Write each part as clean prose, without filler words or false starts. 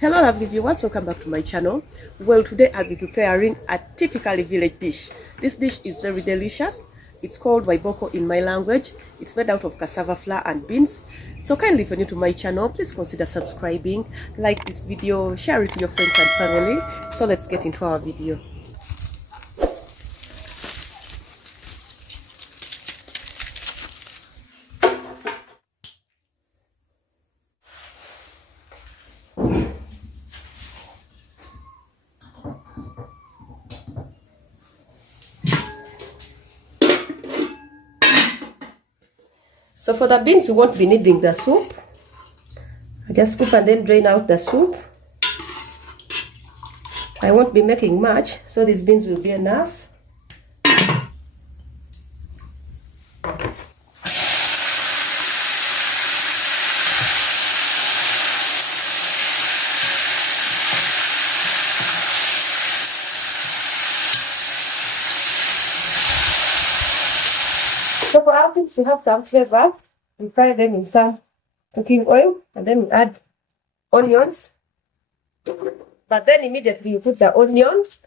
Hello lovely viewers, welcome back to my channel. Well, today I'll be preparing a typically village dish. This dish is very delicious. It's called Waiboko in my language. It's made out of cassava flour and beans. So kindly, if you're new to my channel, please consider subscribing, like this video, share it to your friends and family. So let's get into our video. So for the beans, you won't be needing the soup. I just scoop and then drain out the soup. I won't be making much, so these beans will be enough. So for our beans to have some flavor, we fry them in some cooking oil, and then we add onions. But then immediately you put the onions,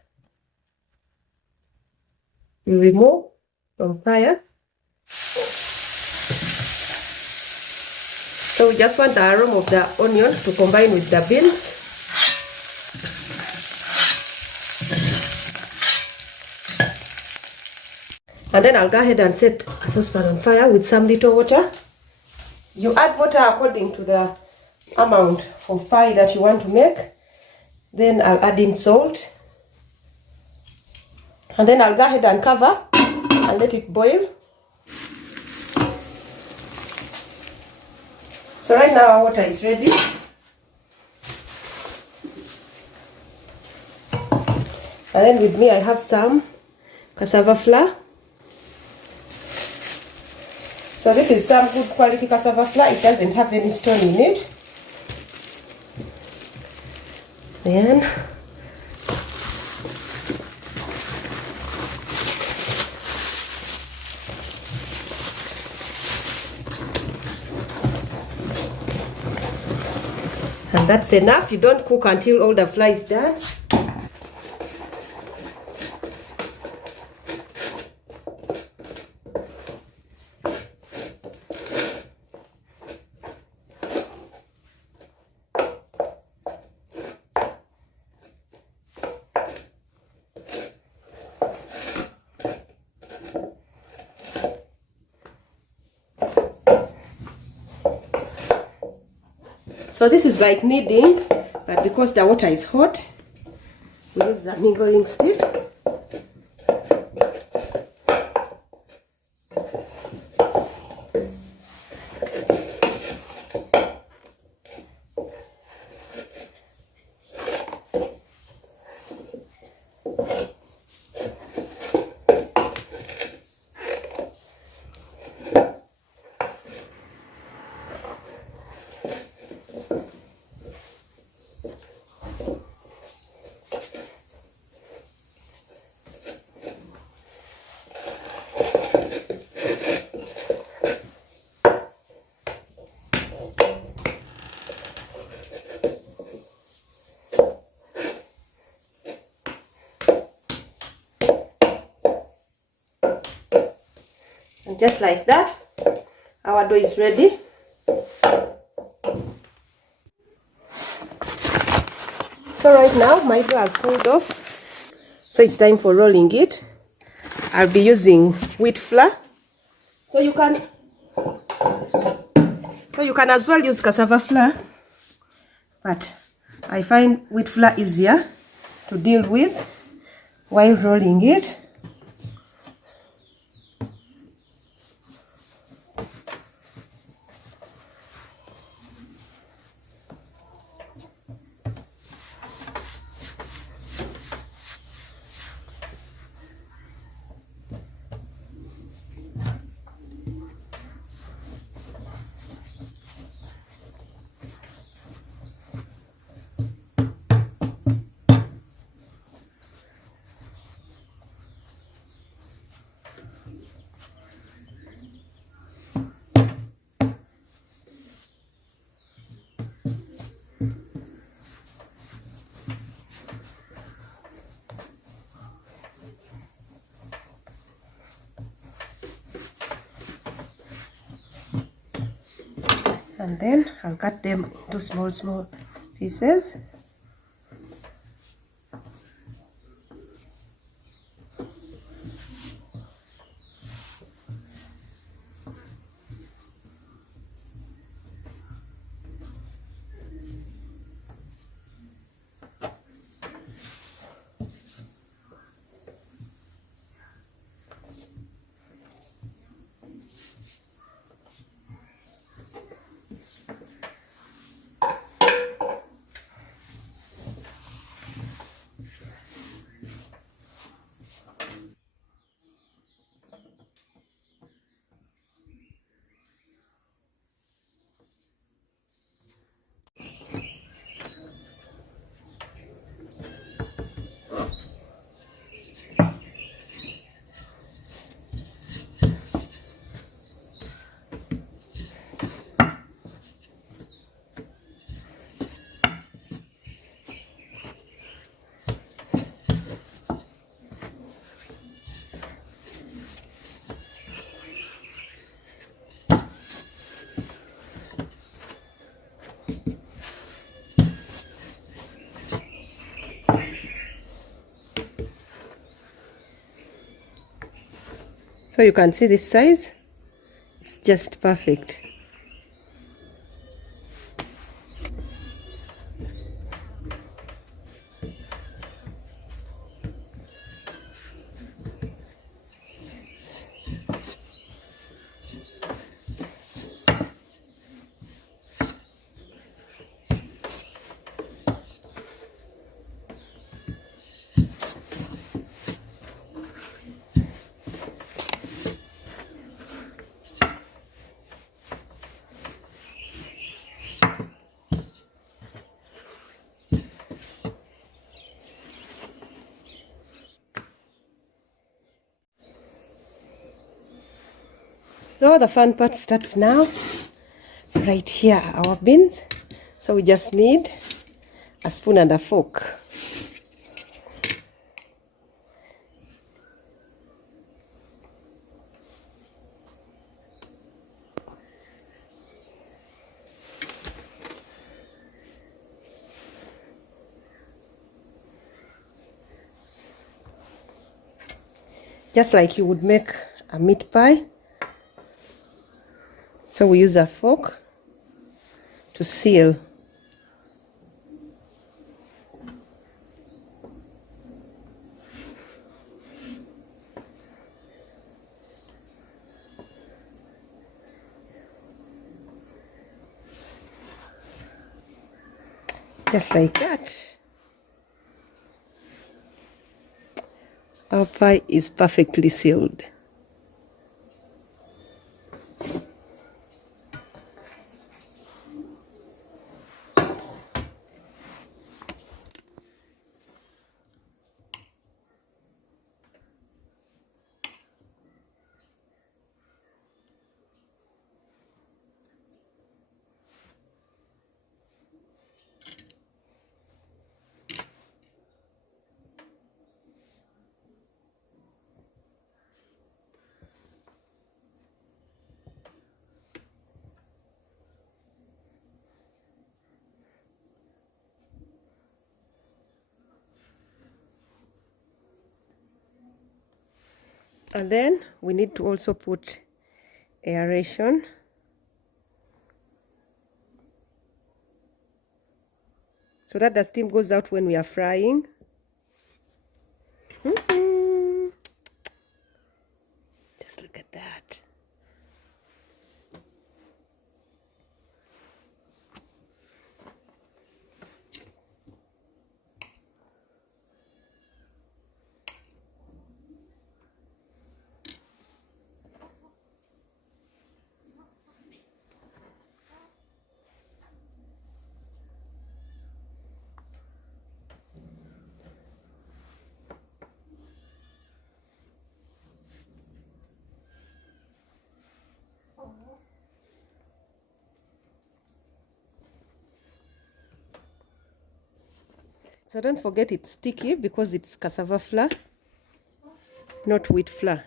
you remove from fire. So we just want the aroma of the onions to combine with the beans. And then I'll go ahead and set a saucepan on fire with some little water. You add water according to the amount of pie that you want to make. Then I'll add in salt. And then I'll go ahead and cover and let it boil. So right now our water is ready. And then with me I have some cassava flour. So this is some good quality cassava flour. It doesn't have any stone in it. Then and that's enough. You don't cook until all the flour is done. So this is like kneading, but because the water is hot, we use the mingling stick. And just like that, our dough is ready. So right now my dough has cooled off. So it's time for rolling it. I'll be using wheat flour. So you can as well use cassava flour, but I find wheat flour easier to deal with while rolling it. and then I'll cut them into small pieces. So you can see this size, it's just perfect. So the fun part starts now. Right here are our beans. So we just need a spoon and a fork. Just like you would make a meat pie. So we use a fork to seal. Just like that. Our pie is perfectly sealed. And then we need to also put aeration. So that the steam goes out when we are frying. Just look at that. So don't forget it's sticky because it's cassava flour, not wheat flour.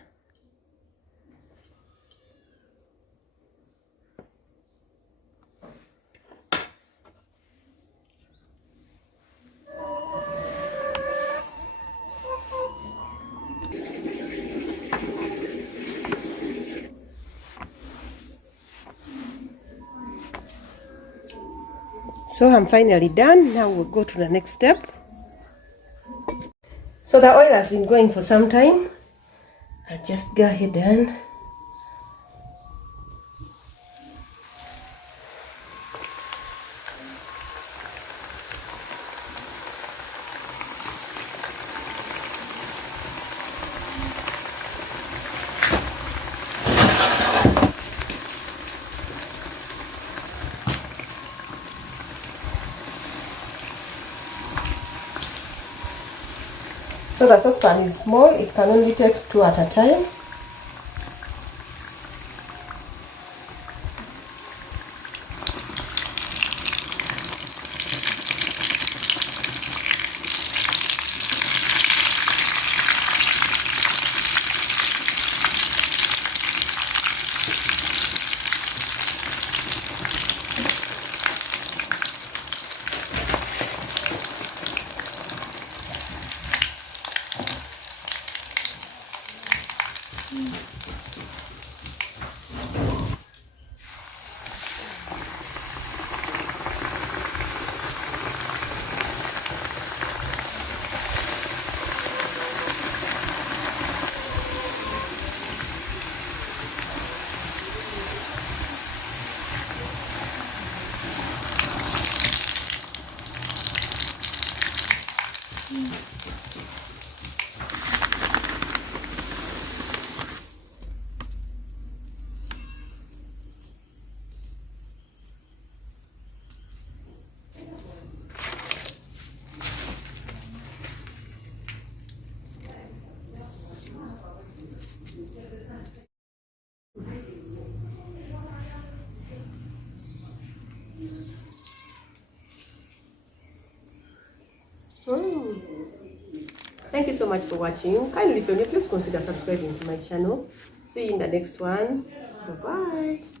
So I'm finally done. Now we'll go to the next step. So the oil has been going for some time. I'll just go ahead and so the saucepan is small, it can only take 2 at a time. Thank you so much for watching. Kindly, if you're new, please consider subscribing to my channel. See you in the next one. Bye-bye.